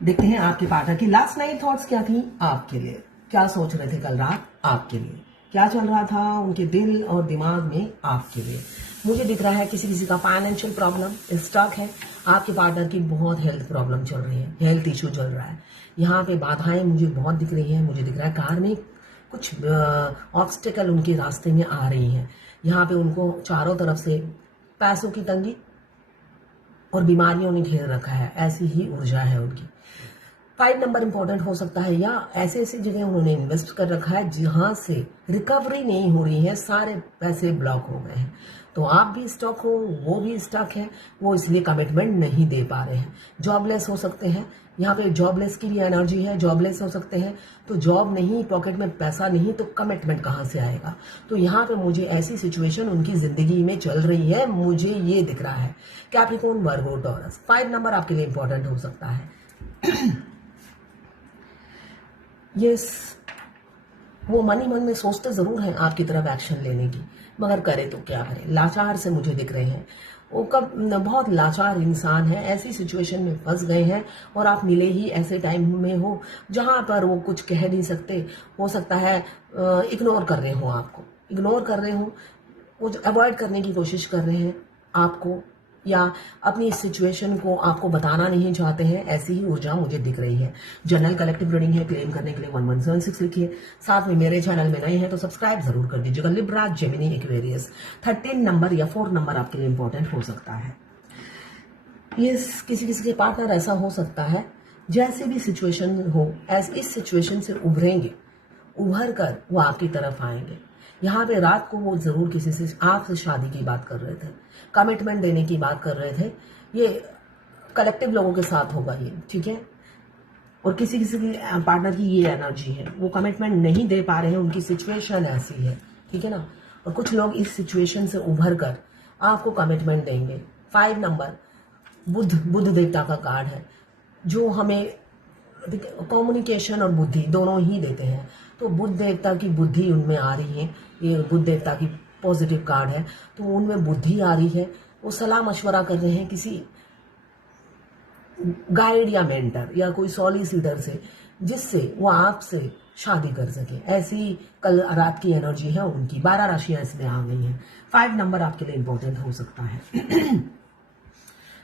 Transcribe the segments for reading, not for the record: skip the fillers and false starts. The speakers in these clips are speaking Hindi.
देखते हैं आपके पार्टनर की लास्ट नाइट थॉट्स क्या थी आपके लिए, क्या सोच रहे थे कल रात आपके लिए, क्या चल रहा था उनके दिल और दिमाग में आपके लिए। मुझे दिख रहा है किसी किसी का फाइनेंशियल प्रॉब्लम स्टक है, आपके पार्टनर की बहुत हेल्थ प्रॉब्लम चल रही है, हेल्थ इशू चल रहा है। यहाँ पे बाधाएं मुझे बहुत दिख रही हैं। मुझे दिख रहा है कार में कुछ ऑब्स्टिकल उनके रास्ते में आ रही हैं। यहाँ पे उनको चारों तरफ से पैसों की तंगी और बीमारियों ने घेर रखा है, ऐसी ही ऊर्जा है उनकी। 5 नंबर इंपॉर्टेंट हो सकता है, या ऐसे ऐसी जगह उन्होंने इन्वेस्ट कर रखा है जहां से रिकवरी नहीं हो रही है, सारे पैसे ब्लॉक हो गए हैं। तो आप भी स्टक हो, वो भी स्टक है, वो इसलिए कमिटमेंट नहीं दे पा रहे हैं। जॉबलेस हो सकते हैं, यहाँ पे जॉबलेस की भी एनर्जी है, जॉबलेस हो सकते हैं। तो जॉब नहीं, पॉकेट में पैसा नहीं, तो कमिटमेंट कहाँ से आएगा। तो यहाँ पे मुझे ऐसी सिचुएशन उनकी जिंदगी में चल रही है, मुझे ये दिख रहा है। कैप्रिकॉर्न, वर्गो, टॉरस। 5 नंबर आपके लिए इंपॉर्टेंट हो सकता है। यस, वो मन ही मन में सोचते जरूर हैं आपकी तरफ एक्शन लेने की, मगर करे तो क्या करे। लाचार से मुझे दिख रहे हैं, वो कब बहुत लाचार इंसान है, ऐसी सिचुएशन में फंस गए हैं और आप मिले ही ऐसे टाइम में हो जहां पर वो कुछ कह नहीं सकते। हो सकता है इग्नोर कर रहे हो, आपको इग्नोर कर रहे हो, वो अवॉइड करने की कोशिश कर रहे हैं आपको, या अपनी इस सिचुएशन को आपको बताना नहीं चाहते हैं। ऐसी ही ऊर्जा मुझे दिख रही है। जनरल कलेक्टिव रीडिंग है, क्लेम करने के लिए 1176 लिखिए। साथ में मेरे चैनल में नए हैं तो सब्सक्राइब जरूर कर दीजिएगा। Libra, Gemini, Aquarius. 13 नंबर या 4 नंबर आपके लिए इंपॉर्टेंट हो सकता है। ये किसी किसी के पार्टनर ऐसा हो सकता है, जैसे भी सिचुएशन हो, इस सिचुएशन से उभरेंगे, उभर कर वो आपकी तरफ आएंगे। यहाँ पे रात को वो जरूर किसी से आपसे शादी की बात कर रहे थे, कमिटमेंट देने की बात कर रहे थे। ये कलेक्टिव लोगों के साथ होगा ये, ठीक है। और किसी किसी की पार्टनर की ये एनर्जी है, वो कमिटमेंट नहीं दे पा रहे हैं, उनकी सिचुएशन ऐसी है, ठीक है ना। और कुछ लोग इस सिचुएशन से उभर कर आपको कमिटमेंट देंगे। 5 नंबर बुद्ध देवता का कार्ड है, जो हमें कम्युनिकेशन और बुद्धि दोनों ही देते हैं। तो बुद्ध देवता की बुद्धि उनमें आ रही है, ये बुद्ध देवता की पॉजिटिव कार्ड है, तो उनमें बुद्धि आ रही है। वो सलाह मशवरा कर रहे हैं किसी गाइड या मेंटर या कोई सॉलिसिटर से, जिससे वो आपसे शादी कर सके। ऐसी कल रात की एनर्जी है उनकी। 12 राशियां इसमें आ गई हैं। 5 नंबर आपके लिए इंपॉर्टेंट हो सकता है।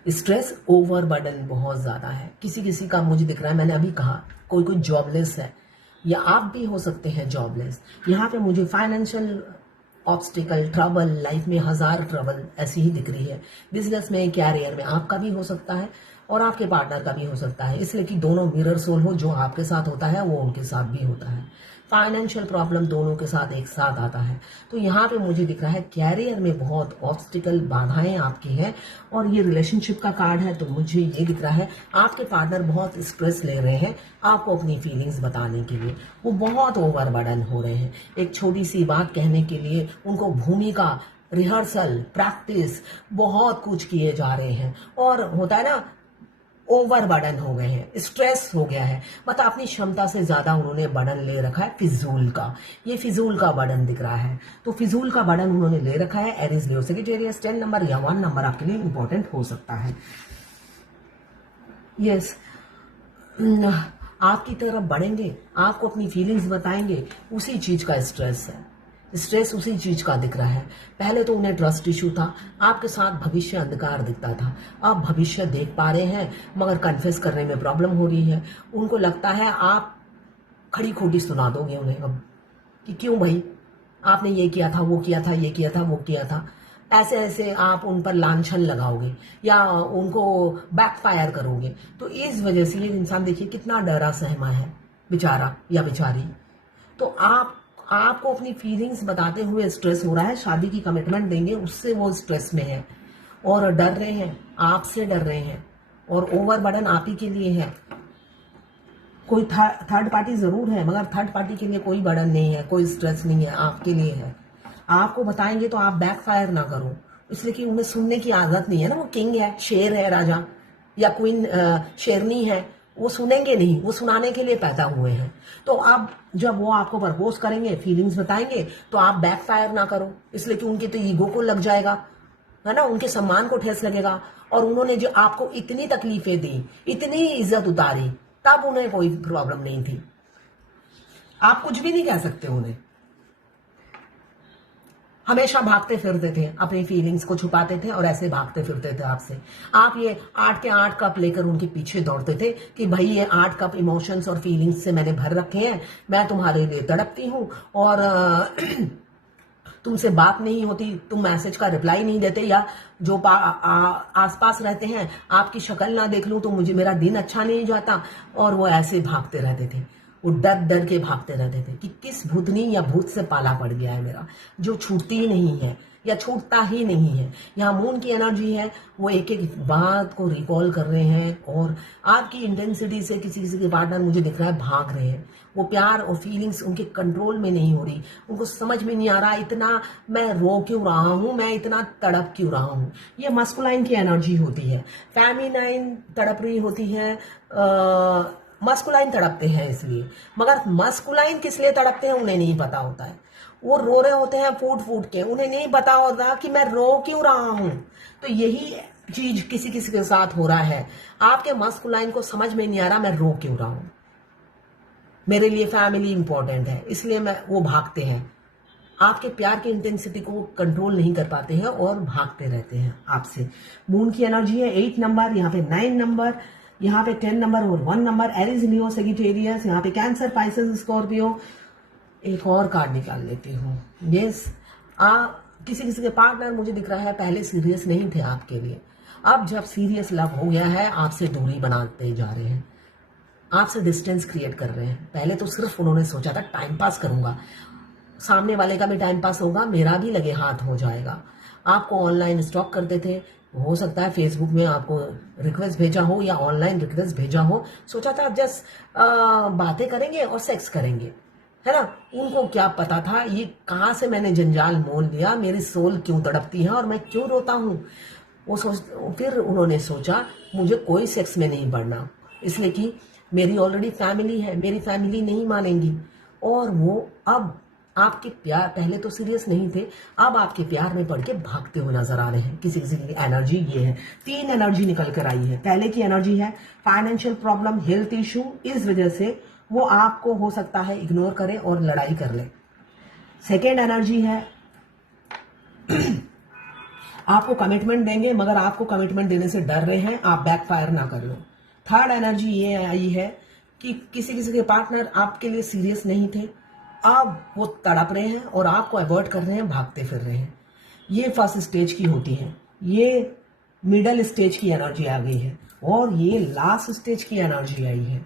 स्ट्रेस, ओवर बर्डन बहुत ज्यादा है किसी किसी का, मुझे दिख रहा है। मैंने अभी कहा कोई कोई जॉबलेस है, या आप भी हो सकते हैं जॉबलेस। यहाँ पे मुझे फाइनेंशियल ऑब्स्टिकल, ट्रबल, लाइफ में 1000 ट्रबल ऐसी ही दिख रही है। बिजनेस में, कैरियर में आपका भी हो सकता है और आपके पार्टनर का भी हो सकता है, इसलिए कि दोनों मिरर सोल हो। जो आपके साथ होता है वो उनके साथ भी होता है। फाइनेंशियल प्रॉब्लम दोनों के साथ एक साथ आता है। तो यहाँ पे मुझे दिख रहा है कैरियर में बहुत ऑब्स्टिकल, बाधाएं आपकी हैं। और ये रिलेशनशिप का कार्ड है, तो मुझे ये दिख रहा है आपके पार्टनर बहुत स्ट्रेस ले रहे हैं आपको अपनी फीलिंग्स बताने के लिए। वो बहुत ओवरबर्डन हो रहे हैं। एक छोटी सी बात कहने के लिए उनको भूमिका, रिहर्सल, प्रैक्टिस, बहुत कुछ किए जा रहे हैं। और होता है ना, ओवर बर्डन हो गए हैं, स्ट्रेस हो गया है, मतलब अपनी क्षमता से ज्यादा उन्होंने बर्डन ले रखा है फिजूल का। ये फिजूल का बर्डन दिख रहा है, तो फिजूल का बर्डन उन्होंने ले रखा है। एरीज, लियो, सेजिटेरियस। 10 नंबर या 1 नंबर आपके लिए इंपॉर्टेंट हो सकता है। यस, आपकी तरफ बढ़ेंगे, आपको अपनी फीलिंग्स बताएंगे, उसी चीज का स्ट्रेस है। स्ट्रेस उसी चीज का दिख रहा है। पहले तो उन्हें ट्रस्ट इशू था, आपके साथ भविष्य अंधकार दिखता था। अब भविष्य देख पा रहे हैं, मगर कन्फेस करने में प्रॉब्लम हो रही है। उनको लगता है आप खड़ी खोटी सुना दोगे उन्हें अब, कि क्यों भाई आपने ये किया था, वो किया था, ये किया था, वो किया था। ऐसे ऐसे आप उन पर लांछन लगाओगे या उनको बैकफायर करोगे। तो इस वजह से ये इंसान देखिए कितना डरा सहमा है बेचारा या बेचारी। तो आपको अपनी फीलिंग्स बताते हुए स्ट्रेस हो रहा है। शादी की कमिटमेंट देंगे, उससे वो स्ट्रेस में है और डर रहे हैं, आपसे डर रहे हैं। और ओवर बर्डन आप ही के लिए है। कोई थर्ड पार्टी जरूर है, मगर थर्ड पार्टी के लिए कोई बर्डन नहीं है, कोई स्ट्रेस नहीं है, आपके लिए है। आपको बताएंगे तो आप बैकफायर ना करो, इसलिए कि उन्हें सुनने की आदत नहीं है ना। वो किंग है, शेर है, राजा या क्वीन, शेरनी है, वो सुनेंगे नहीं, वो सुनाने के लिए पैदा हुए हैं। तो अब जब वो आपको प्रपोज करेंगे, फीलिंग्स बताएंगे, तो आप बैकफायर ना करो, इसलिए कि उनके तो ईगो को लग जाएगा, है ना, उनके सम्मान को ठेस लगेगा। और उन्होंने जो आपको इतनी तकलीफें दी, इतनी इज्जत उतारी, तब उन्हें कोई प्रॉब्लम नहीं थी। आप कुछ भी नहीं कह सकते उन्हें। हमेशा भागते फिरते थे, अपनी फीलिंग्स को छुपाते थे और ऐसे भागते फिरते थे आपसे। आप ये 8 के 8 कप लेकर उनके पीछे दौड़ते थे कि भाई ये 8 कप इमोशंस और फीलिंग्स से मैंने भर रखे हैं, मैं तुम्हारे लिए तड़पती हूँ और तुमसे बात नहीं होती, तुम मैसेज का रिप्लाई नहीं देते, या जो आसपास रहते हैं आपकी शक्ल ना देख लूं तो मुझे मेरा दिन अच्छा नहीं जाता। और वो ऐसे भागते रहते थे, वो डर डर के भागते रहते थे कि किस भूतनी या भूत से पाला पड़ गया है मेरा, जो छूटती ही नहीं है या छूटता ही नहीं है। यहाँ मून की एनर्जी है, वो एक एक बात को रिकॉल कर रहे हैं और आपकी इंटेंसिटी से किसी किसी के पार्टनर मुझे दिख रहा है भाग रहे हैं। वो प्यार और फीलिंग्स उनके कंट्रोल में नहीं हो रही, उनको समझ में नहीं आ रहा इतना मैं रो क्यों रहा हूं, मैं इतना तड़प क्यों रहा हूं। ये मस्कुलाइन की एनर्जी होती है। फेमिनाइन तड़प रही होती है, मस्कुलाइन तड़पते हैं इसलिए। मगर मस्कुलाइन किस लिए तड़पते हैं उन्हें नहीं पता होता है। वो रो रहे होते हैं फूट फूट के, उन्हें नहीं पता होता कि मैं रो क्यों रहा हूं। तो यही चीज किसी किसी के साथ हो रहा है। आपके मस्कुलाइन को समझ में नहीं आ रहा मैं रो क्यों रहा हूं, मेरे लिए फैमिली इंपॉर्टेंट है, इसलिए वो भागते हैं। आपके प्यार की इंटेंसिटी को कंट्रोल नहीं कर पाते हैं और भागते रहते हैं आपसे। मून की एनर्जी है 8 नंबर, यहाँ पे 9 नंबर, यहाँ पे 10 नंबर और 1 नंबर। एरीज, लियो, सेजिटेरियस, यहाँ पे कैंसर, पाइसेस, स्कॉर्पियो। एक और कार्ड निकाल लेती हूँ। यस, किसी किसी के पार्टनर मुझे दिख रहा है पहले सीरियस नहीं थे आपके लिए, अब जब सीरियस लव हो गया है आपसे दूरी बनाते जा रहे हैं, आपसे डिस्टेंस क्रिएट कर रहे हैं। पहले तो सिर्फ उन्होंने सोचा था टाइम पास करूंगा, सामने वाले का भी टाइम पास होगा, मेरा भी लगे हाथ हो जाएगा। आपको ऑनलाइन स्टॉक करते थे, हो सकता है फेसबुक में आपको रिक्वेस्ट भेजा हो या ऑनलाइन रिक्वेस्ट भेजा हो, सोचा था जस्ट बातें करेंगे और सेक्स करेंगे, है ना। उनको क्या पता था ये कहाँ से मैंने जंजाल मोल लिया, मेरी सोल क्यों तड़पती है और मैं क्यों रोता हूँ। फिर उन्होंने सोचा मुझे कोई सेक्स में नहीं पड़ना, इसलिए कि मेरी ऑलरेडी फैमिली है, मेरी फैमिली नहीं मानेंगी। और वो अब आपके प्यार, पहले तो सीरियस नहीं थे, अब आपके प्यार में पड़ के भागते हुए नजर आ रहे हैं। किसी किसी की एनर्जी ये है। 3 एनर्जी निकल कर आई है। पहले की एनर्जी है फाइनेंशियल प्रॉब्लम, हेल्थ इशू, इस वजह से वो आपको हो सकता है इग्नोर करे और लड़ाई कर ले। सेकेंड एनर्जी है आपको कमिटमेंट देंगे मगर आपको कमिटमेंट देने से डर रहे हैं, आप बैकफायर ना कर लो। थर्ड एनर्जी ये आई है कि किसी किसी के पार्टनर आपके लिए सीरियस नहीं थे, अब वो तड़प रहे हैं और आपको अवॉइड कर रहे हैं, भागते फिर रहे हैं। ये फर्स्ट स्टेज की होती है, ये मिडल स्टेज की एनर्जी आ गई है और ये लास्ट स्टेज की एनर्जी आई है।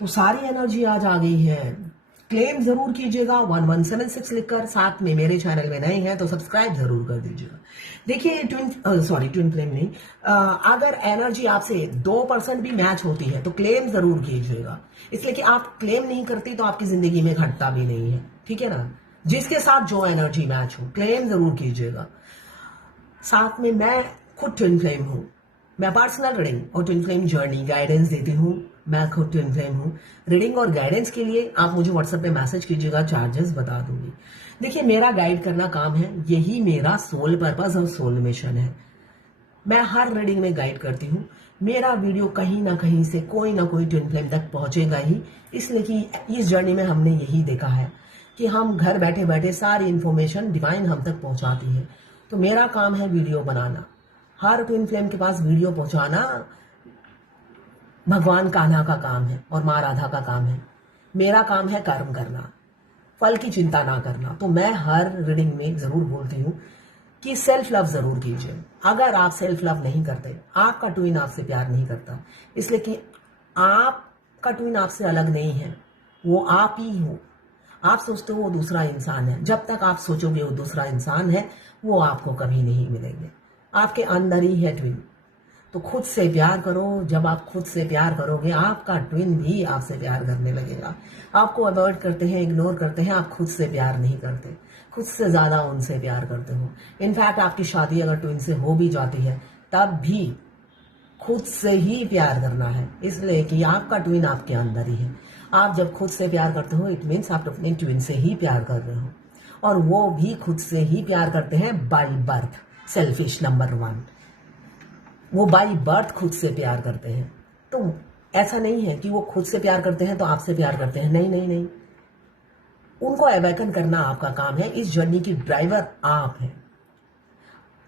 तो सारी एनर्जी आज आ गई है। क्लेम जरूर कीजिएगा 1176 लिखकर, साथ में मेरे चैनल में नए हैं तो सब्सक्राइब जरूर कर दीजिएगा। देखिए ट्विन फ्लेम नहीं, अगर एनर्जी आपसे 2% भी मैच होती है तो क्लेम जरूर कीजिएगा, इसलिए कि आप क्लेम नहीं करती तो आपकी जिंदगी में घटता भी नहीं है, ठीक है ना। जिसके साथ जो एनर्जी मैच हो क्लेम जरूर कीजिएगा। साथ में मैं खुद ट्विन फ्लेम हूं, मैं पर्सनल रीडिंग और ट्विन फ्लेम जर्नी गाइडेंस देती हूँ। मैं खुद ट्विन फ्लेम हूँ। रीडिंग और गाइडेंस के लिए आप मुझे व्हाट्सएप पे मैसेज कीजिएगा, चार्जेस बता दूंगी। देखिए मेरा गाइड करना काम है, यही मेरा सोल पर्पस और सोल मिशन है। मैं हर रीडिंग में गाइड करती हूँ। मेरा वीडियो कहीं ना कहीं से कोई ना कोई ट्विन फ्लेम तक पहुंचेगा ही, इसलिए कि इस जर्नी में हमने यही देखा है कि हम घर बैठे बैठे सारी इंफॉर्मेशन डिवाइन हम तक पहुंचाती है। तो मेरा काम है वीडियो बनाना, हर ट्विन फ्लेम के पास वीडियो पहुंचाना भगवान कान्हा का काम है और माँ राधा का काम है। मेरा काम है कर्म करना, फल की चिंता ना करना। तो मैं हर रीडिंग में जरूर बोलती हूँ कि सेल्फ लव जरूर कीजिए। अगर आप सेल्फ लव नहीं करते, आपका ट्विन आपसे प्यार नहीं करता, इसलिए कि आपका ट्विन आपसे अलग नहीं है, वो आप ही हो। आप सोचते हो वो दूसरा इंसान है, जब तक आप सोचोगे वो दूसरा इंसान है वो आपको कभी नहीं मिलेंगे। आपके अंदर ही है ट्विन। तो खुद से प्यार करो। जब आप खुद से प्यार करोगे आपका ट्विन भी आपसे प्यार करने लगेगा। आपको अवॉइड करते हैं, इग्नोर करते हैं, आप खुद से प्यार नहीं करते, खुद से ज्यादा उनसे प्यार करते हो। इनफैक्ट आपकी शादी अगर ट्विन से हो भी जाती है तब भी खुद से ही प्यार करना है, इसलिए कि आपका ट्विन आपके अंदर ही है। आप जब खुद से प्यार करते हो इट मीन्स आप अपने ट्विन से ही प्यार कर रहे हो, और वो भी खुद से ही प्यार करते हैं बाय बर्थ। Selfish number 1। वो बाई बर्थ खुद से प्यार करते हैं। तो ऐसा नहीं है कि वो खुद से प्यार करते हैं तो आपसे प्यार करते हैं, नहीं नहीं नहीं। उनको अवेकन करना आपका काम है। इस जर्नी की ड्राइवर आप हैं।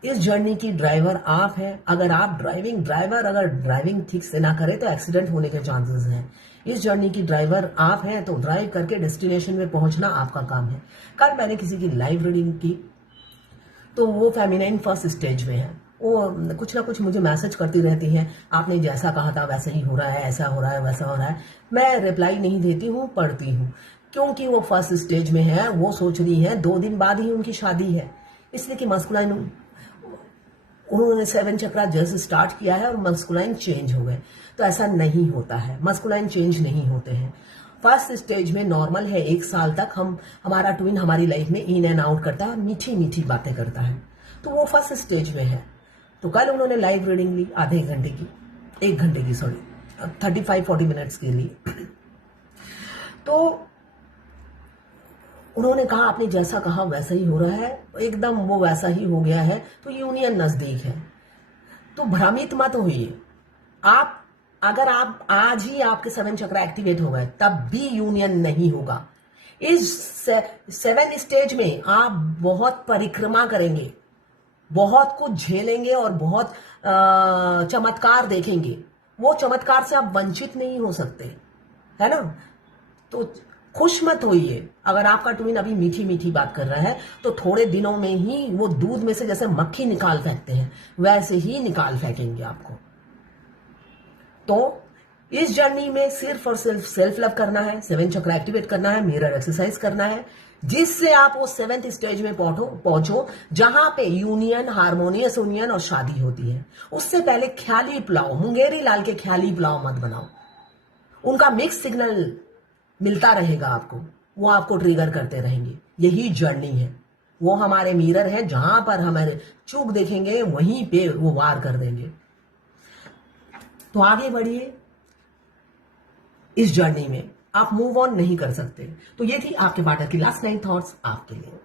इस जर्नी की ड्राइवर आप हैं। अगर आप अगर ड्राइविंग ठीक से ना करे तो एक्सीडेंट होने के चांसेस हैं। इस जर्नी की ड्राइवर आप हैं, तो ड्राइव करके डेस्टिनेशन में पहुंचना आपका काम है। कल मैंने किसी की लाइव रीडिंग की, तो वो फेमिनाइन फर्स्ट स्टेज में है। वो कुछ ना कुछ मुझे मैसेज करती रहती हैं, आपने जैसा कहा था वैसा ही हो रहा है, ऐसा हो रहा है, वैसा हो रहा है। मैं रिप्लाई नहीं देती हूँ, पढ़ती हूँ, क्योंकि वो फर्स्ट स्टेज में है। वो सोच रही है 2 दिन बाद ही उनकी शादी है, इसलिए कि मस्कुलाइन, उन्होंने 7 चक्रा जैसे स्टार्ट किया है और मस्कुलाइन चेंज हो गए। तो ऐसा नहीं होता है, मस्कुलाइन चेंज नहीं होते हैं। फर्स्ट स्टेज में नॉर्मल है, 1 साल तक हमारा ट्विन हमारी लाइफ में इन एंड आउट करता है, मीठी मीठी बातें करता है। तो वो फर्स्ट स्टेज में है। तो कल उन्होंने लाइव रीडिंग ली आधे घंटे की, 1 घंटे की, सॉरी 35-40 मिनट्स के लिए। तो उन्होंने कहा आपने जैसा कहा वैसा ही हो रहा है, एकदम वो वैसा ही हो गया है, तो यूनियन नजदीक है। तो भ्रमित मत होइए। आप अगर आप आज ही आपके 7 चक्र एक्टिवेट हो गए तब भी यूनियन नहीं होगा। इस 7 स्टेज में आप बहुत परिक्रमा करेंगे, बहुत कुछ झेलेंगे और बहुत चमत्कार देखेंगे। वो चमत्कार से आप वंचित नहीं हो सकते, है ना। तो खुश मत होइए। अगर आपका ट्विन अभी मीठी मीठी बात कर रहा है तो थोड़े दिनों में ही वो दूध में से जैसे मक्खी निकाल फेंकते हैं वैसे ही निकाल फेंकेंगे आपको। तो इस जर्नी में सिर्फ और सिर्फ सेल्फ लव करना है, 7 चक्र एक्टिवेट करना है, मिरर एक्सरसाइज करना है, जिससे आप वो 7th स्टेज में पहुंचो जहां पे यूनियन, हार्मोनियस यूनियन और शादी होती है। उससे पहले ख्याली पुलाव, मुंगेरी लाल के ख्याली पुलाव मत बनाओ। उनका मिक्स सिग्नल मिलता रहेगा आपको, वो आपको ट्रिगर करते रहेंगे। यही जर्नी है। वो हमारे मिरर है, जहां पर हमारे चूक देखेंगे वहीं पे वो वार कर देंगे। तो आगे बढ़िए। इस जर्नी में आप मूव ऑन नहीं कर सकते। तो ये थी आपके पार्टनर की लास्ट 9 थॉट्स आपके लिए।